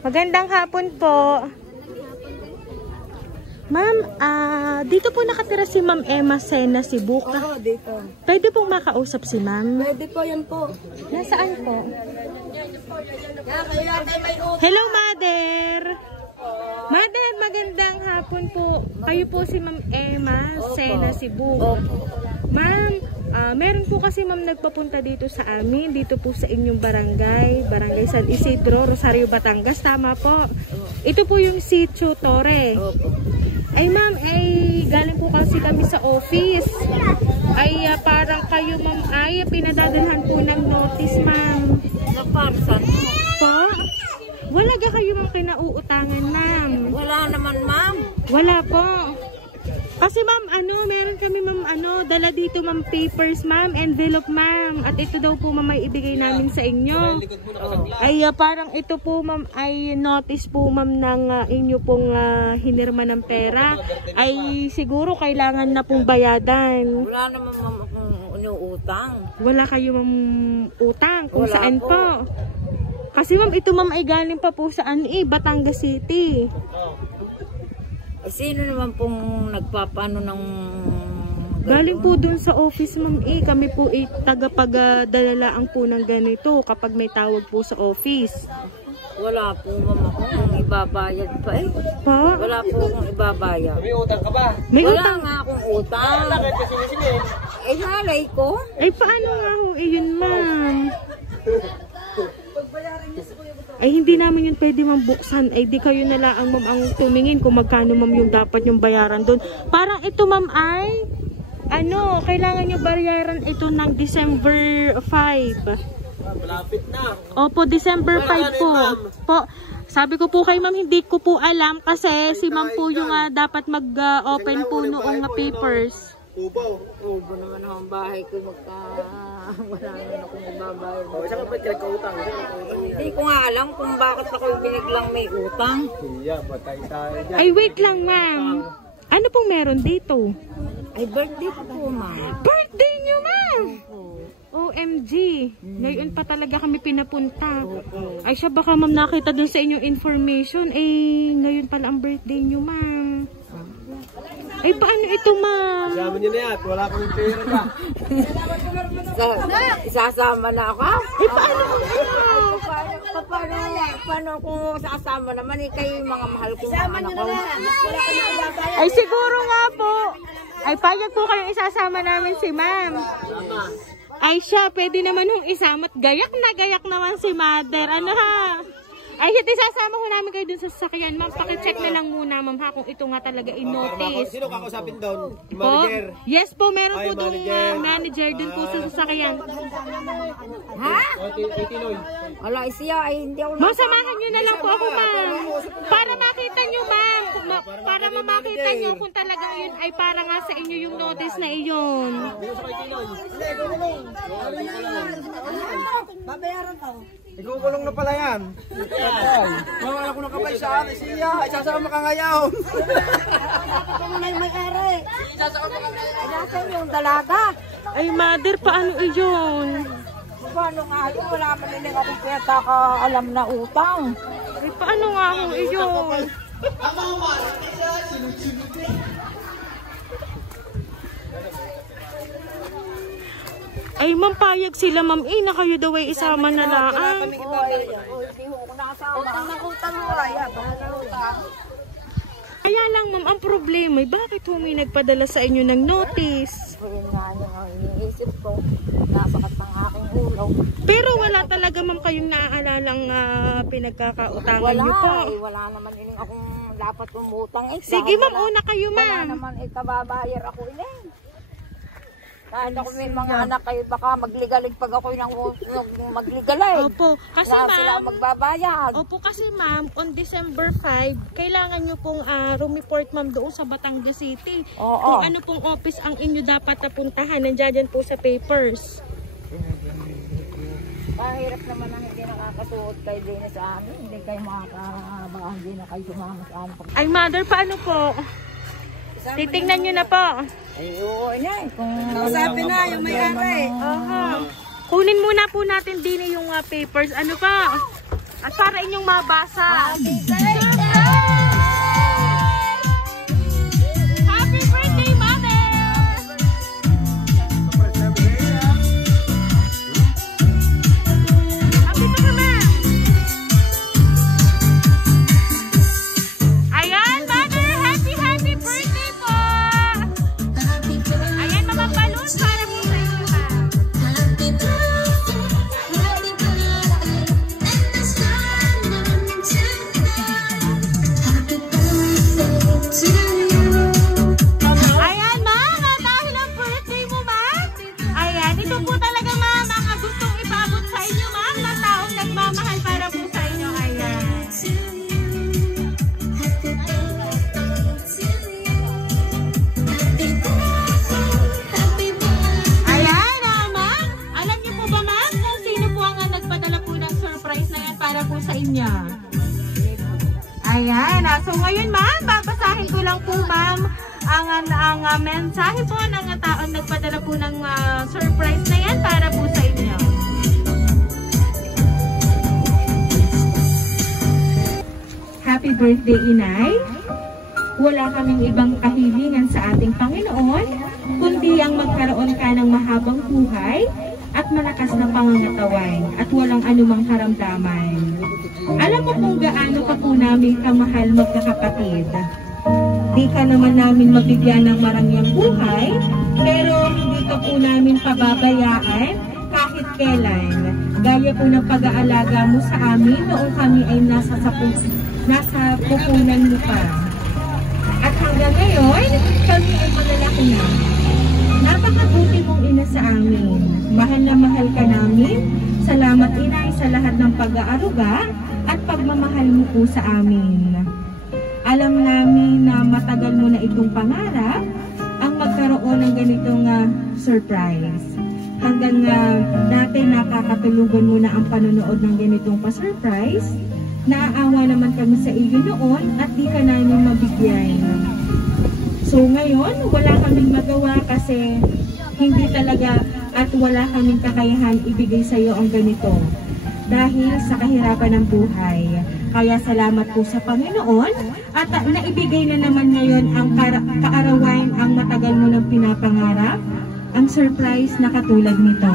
Magandang hapon po. Ma'am, dito po nakatira si Ma'am Emma Sena Sibuca. Oo, dito. Pwede pong makausap si Ma'am? Pwede po, yan po. Nasaan po? Hello, Mother! Mother, magandang hapon po. Kayo po si Ma'am Emma Sena Sibuca. Ma'am, meron po kasi ma'am nagpapunta dito sa amin, dito po sa inyong barangay, Barangay San Isidro, Rosario, Batangas. Tama po. Ito po yung Sitio Torre. Ay ma'am, ay galing po kasi kami sa office. Ay parang kayo ma'am ay pinadadalhan po ng notice ma'am. Naparsan. Po? Wala ga kayo ma'am kinauutangan ma'am? Wala naman, ma'am. Wala po. Kasi ma'am, meron kami ma'am, dala dito ma'am papers ma'am, envelope ma'am. At ito daw po ma'am ay ibigay namin sa inyo. Ay parang ito po ma'am ay notice po ma'am ng inyo pong hinirma ng pera. Ay siguro kailangan na pong bayadan. Wala naman, ma'am, akong utang. Wala kayo ma'am utang kung wala saan po. Kasi ma'am, ito ma'am ay galing pa po saan Batangas City. Sino naman pong nagpapano ng... Galing po dun sa office ma'am kami po tagapagdalalaan po ng ganito kapag may tawag po sa office. Wala po ma'am akong ibabayad pa Pa? Wala po akong ibabayad. May utang ka ba? May Wala utang nga akong utang. Bakit kasi sinisingil? Halay ko. Ay paano nga ho yun ma'am? Ay hindi namin yun pwede ma'am buksan. Ay di kayo na lang ma'am ang tumingin kung magkano ma'am yung dapat yung bayaran doon. Parang ito ma'am ay kailangan nyo bayaran ito ng December 5. Malapit na. Opo, December 5 po. Sabi ko po kay ma'am, hindi ko po alam kasi si ma'am po yung dapat mag-open po noong papers. Ubo naman ang bahay ko wala naman akong ibabayad. Saan ka ba kinagkautang? Hindi ko nga alam kung bakit ako biniglang may utang. Iya, batay tayo dyan. Ay wait lang ma'am. Ano pong meron dito? Ay, birthday ko po, ma'am. Birthday nyo ma'am! OMG! Ngayon pa talaga kami pinapunta. Ay siya baka ma'am nakita dun sa inyong information. Ngayon pala ang birthday nyo ma'am. Ay paano ito ma'am? Kasama nyo na yan. Wala kami pera ka. Isasama na ako? Ay paano Paano kung sasama naman kayo yung mga mahal kong anak ko? Ay siguro nga po. Ay payag po kayong isasama namin si ma'am. Ay siya, pwede naman hong isama't gayak naman si mother. Ano ha? Ay hindi sasama ko namin kayo dun sa sasakyan. Ma'am, pakicheck na lang muna ma'am ha kung ito nga talaga in-notice. Sino kakausapin doon? Yung Po? manager? Yes po, meron po Ay, dong manager dun po sa sasakyan. Ha? Kay Tinoy. Wala, siya ay hindi ako Ma'am, samahan nyo na lang po ako ma'am. Para makita nyo ma'am. Para makita nyo kung talagang yun ay para nga sa inyo yung notice na iyon. babayaran ka. Igukulong na pala yan. Mawala ko na kapay sa akin siya. Isasama ka ngayon. Ito mo na yung may-ari. Nasaan yung dalaga? Ay mother, paano iyon? Paano nga yun? Wala man nila ako peta ka alam na utang. Ay paano nga ho iyon? Ay ma'am, payag sila ma'am na kayo daw ay isama na lang. Hindi ko nasama. Utang na utang mo. Kaya lang ma'am, ang problema ay bakit may nagpadala sa inyo ng notice? Yun nga yung iniisip ko. Nasakat ng aking ulo. Pero wala talaga ma'am kayong naaalalang pinagkakautangan nyo po. Wala naman yun akong dapat umutang. Sige ma'am, una kayo ma'am. Wala naman ikababayar ako Kahit ako may mga anak kayo, baka magligalig pag ako yung magligalig. Opo, kasi Wala sila ma'am. magbabayad. Opo, kasi ma'am, on December 5, kailangan nyo pong rumiport ma'am doon sa Batangas City. Oo. Kung ano pong office ang inyo dapat napuntahan, nandiyan po sa papers. Kahirap naman ang hindi nakakasuot kayo din sa amin. Hindi kayo makakabaka, hindi na kayo sumama sa amin. Ay mother, paano po? Titingnan nyo na po. Ay, oo, kung kausapin na yung may-ari. Kunin muna po natin din yung papers. Ano pa? At para inyong mabasa. Happy birthday, Mother! Happy ka, ma'am! Ayan, Mother! Happy birthday po! Ayan, mga balloon para po sa inyo, ma'am. Ayan, ma'am, dahil ang birthday mo, ma'am. Ayan, ito po talaga, ma'am, ang gustong ipabot sa inyo, ma'am, na taong nagmamahal para po sa inyo. Ayan. Ayan, ma'am. Alam niyo po ba, ma'am, kung sino po ang nagpadala po ng surprise na yan para po sa inyo? Ayan, so ngayon, ma'am, babasahin ko lang po, ma'am, ang mensahe po ng taong nagpadala po ng surprise na yan para po sa inyo. Happy birthday, Inay. Wala kaming ibang kahilingan sa ating Panginoon, kundi ang magkaroon ka ng mahabang buhay at malakas na pangangatawan at walang anumang karamdaman. Alam mo kung gaano ka po namin kamahal magkakapatid. Di ka naman namin mabigyan ng marangyang buhay, pero hindi ka po namin pababayaan kahit kailan. Gaya po ng pag-aalaga mo sa amin noong kami ay nasa pupunan mo pa. At hanggang ngayon, kami ay malalaki na. Napakabuti mong ina sa amin. Mahal na mahal ka namin. Salamat, Inay, sa lahat ng pag-aaruga at pagmamahal mo po sa amin. Alam namin na matagal mo na itong pangarap ang magkaroon ng ganitong surprise. Hanggang dati nakakatulugan mo na ang panonood ng ganitong pa-surprise, naaawa naman kami sa iyo noon at di ka namin mabigyan. So ngayon, wala kaming magawa kasi hindi talaga at wala kaming kakayahan ibigay sa iyo ang ganito. Dahil sa kahirapan ng buhay. Kaya salamat po sa Panginoon at naibigay na naman ngayon ang kaarawan ang matagal mo nang pinapangarap, ang surprise na katulad nito.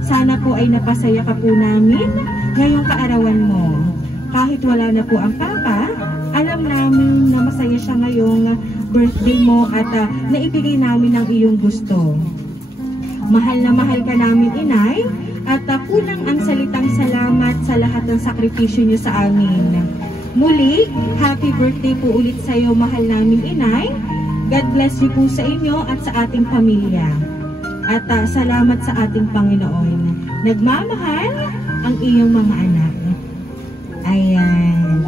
Sana po ay napasaya ka po namin ngayong kaarawan mo. Kahit wala na po ang papa, alam namin na masaya siya ngayong birthday mo at naibigay namin ang iyong gusto. Mahal na mahal ka namin, Inay, at kulang ang salitang salamat sa lahat ng sakripisyo niyo sa amin. Muli, happy birthday po ulit sa iyo, mahal namin, Inay. God bless you po sa inyo at sa ating pamilya. At salamat sa ating Panginoon. Nagmamahal ang iyong mga anak. Ayan.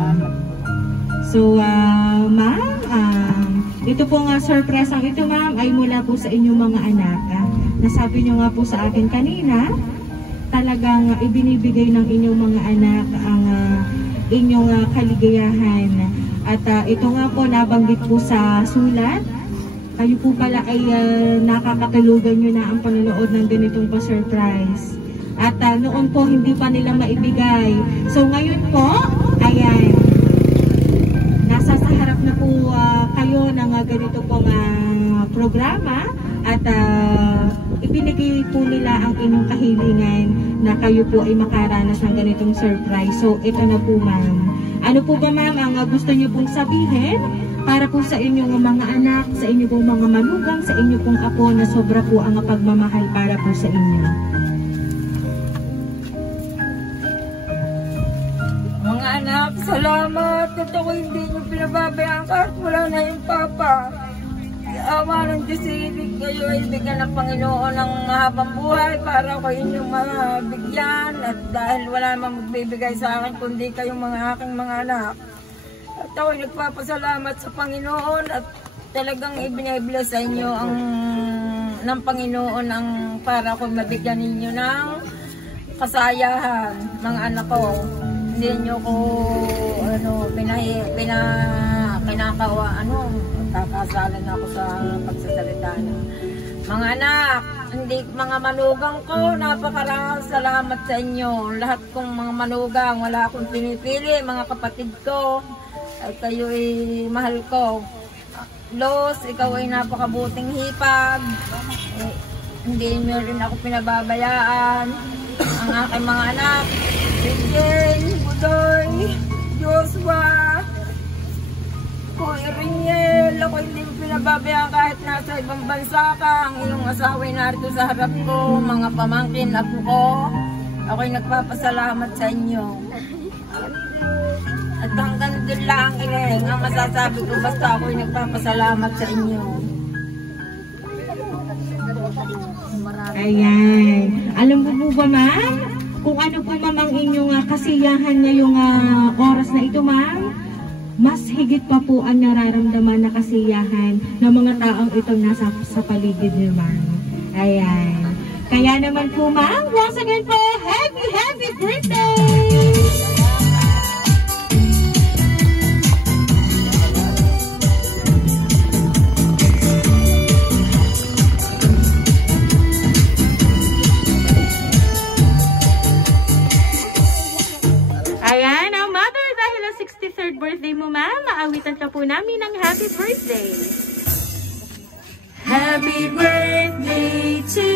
So, ma'am, ito po nga surprise ang ito, ma'am, ay mula po sa inyong mga anak. Nasabi nyo nga po sa akin kanina, talagang ibinibigay ng inyong mga anak ang inyong kaligayahan. At ito nga po, nabanggit po sa sulat, kayo po pala ay nakakatulugan nyo na ang panonood ng ganitong pa-surprise. At noon po, hindi pa nila maibigay. So ngayon po, ayan, nasa sa harap na po kayo ng ganito pong programa at ibinigay po nila ang inyong kahilingan na kayo po ay makaranas ng ganitong surprise. So ito na po, ma'am. Ano po ba, ma'am, ang gusto niyo pong sabihin para po sa inyong mga anak, sa inyong pong mga manugang, sa inyong pong apo na sobra po ang pagmamahal para po sa inyo? Mga anak, salamat. Totoo hindi nyo pinababayaan kahit wala na yung papa. Awa ng Diyos, ibig kayo ibigyan ng Panginoon ng mahabang buhay para ko inyong mabigyan. At dahil wala namang magbibigay sa akin kundi kayong mga aking mga anak. At ako'y nagpapasalamat sa Panginoon at talagang ibinibigay sa inyo ng Panginoon ang para ko mabigyan ninyo ng kasayahan, mga anak ko. Hindi nyo ko kinakawa, kakasalan ako sa pagsasalita. Mga anak, hindi mga manugang ko, napakaraming salamat sa inyo. Lahat kong mga manugang, wala akong pinipili, mga kapatid ko, ay kayo ay mahal ko. Los, ikaw ay napakabuting hipag. Hindi nyo rin ako pinababayaan. Ang aking mga anak, Jane, Budoy, Joshua, Kuya Rinyel, ako hindi mo pinababayaan kahit nasa ibang bansa ka. Ang iyong asawa ay narito sa harap ko, mga pamangkin, apo ko. Ako'y nagpapasalamat sa inyo. At hanggang doon lang, Ineng, ang masasabi ko basta ako'y nagpapasalamat sa inyo. Ayan. Alam mo po ba, ma'am? Kung ano po, ma'am, ang inyong kasiyahan ngayong oras na ito, ma'am? Mas higit pa po ang nararamdaman na kasiyahan ng mga taong itong nasa sa paligid niyo, ma'am. Ayan. Kaya naman po, ma'am, once again po, happy birthday! Ayan, ang mother, dahil ang 63rd birthday mo, ma'am, maawitan ka po namin ng happy birthday. Happy birthday to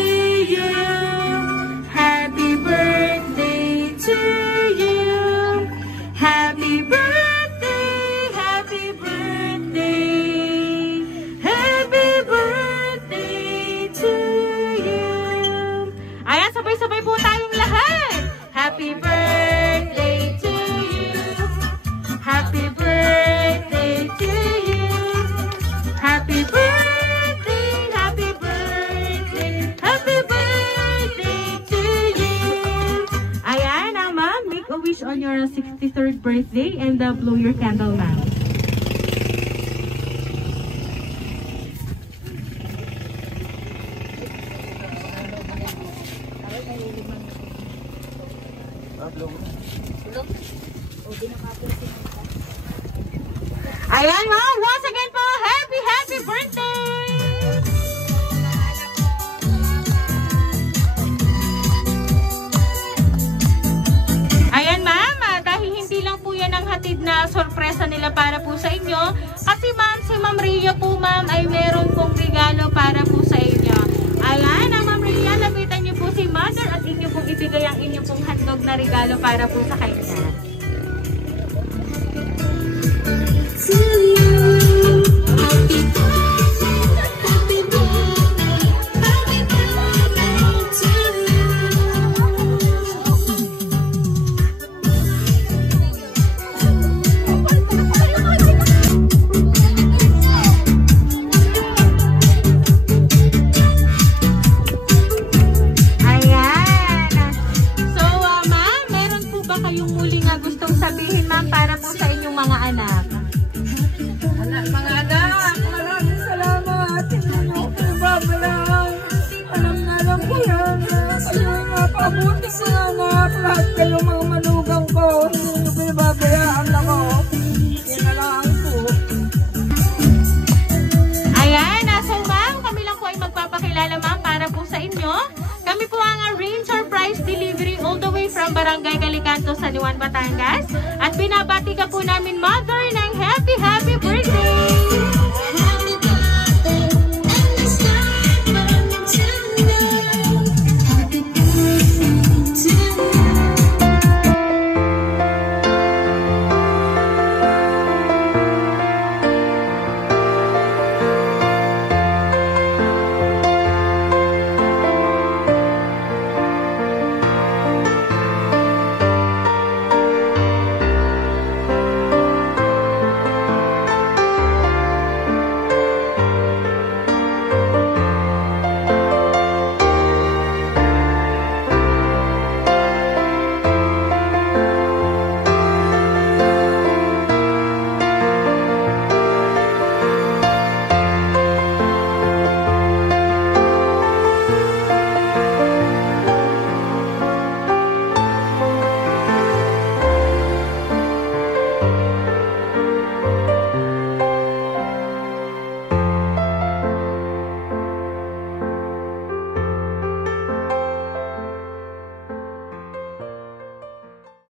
you. Happy birthday to you. Happy birthday, happy birthday. Happy birthday to you. Ayan, sabay-sabay po tayong lahat. Happy birthday to you. Happy birthday to you. Happy birthday, happy birthday, happy birthday to you. Ayan, ma'am, make a wish on your 63rd birthday and blow your candle, ma'am. Ayan, ma'am, once again po, happy birthday! Ayan, ma'am, dahil hindi lang po yan ang hatid na sorpresa nila para po sa inyo, kasi ma'am, si Ma'am Rhea po, ma'am, ay meron pong regalo para po sa inyo. Ayan, Ma'am Rhea, lapitan niyo po si Mother at inyo pong ibigay ang inyong pong handog na regalo para po sa kanya. Mabuti sa anak, lahat kayong mga manugang ko, hindi nyo pinababayaan ako. Yan na lang po. Ayan, so ma'am, kami lang po ay magpapakilala, ma'am, para po sa inyo. Kami po ang Rain Surprise Delivery all the way from Barangay Calicanto, San Juan, Batangas. At binabati ka po namin, Mother, ng happy